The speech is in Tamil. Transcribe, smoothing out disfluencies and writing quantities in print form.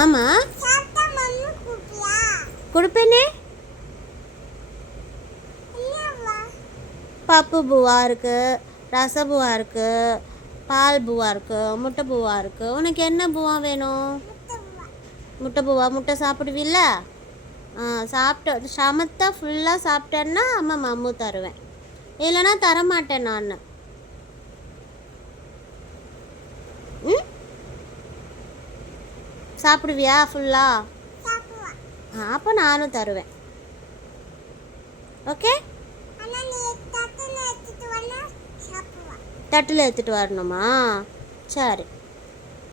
ஆமாம் கொடுப்பேனே. பப்பு பூவா இருக்குது, ரச பூவா இருக்குது, பால் பூவா இருக்குது, முட்டை பூவா இருக்குது. உனக்கு என்ன பூவா வேணும்? முட்டை பூவா? முட்டை சாப்பிடுவில்ல? சாப்பிட்டு சமத்தா ஃபுல்லாக சாப்பிட்டேன்னா அம்மா மம்மு தருவேன், இல்லைன்னா தரமாட்டேன் நான். ம், சாப்பிடுவியா ஃபுல்லா? அப்போ நானும் தருவேன். ஓகே, தட்டில் எடுத்துகிட்டு வரணுமா? சரி.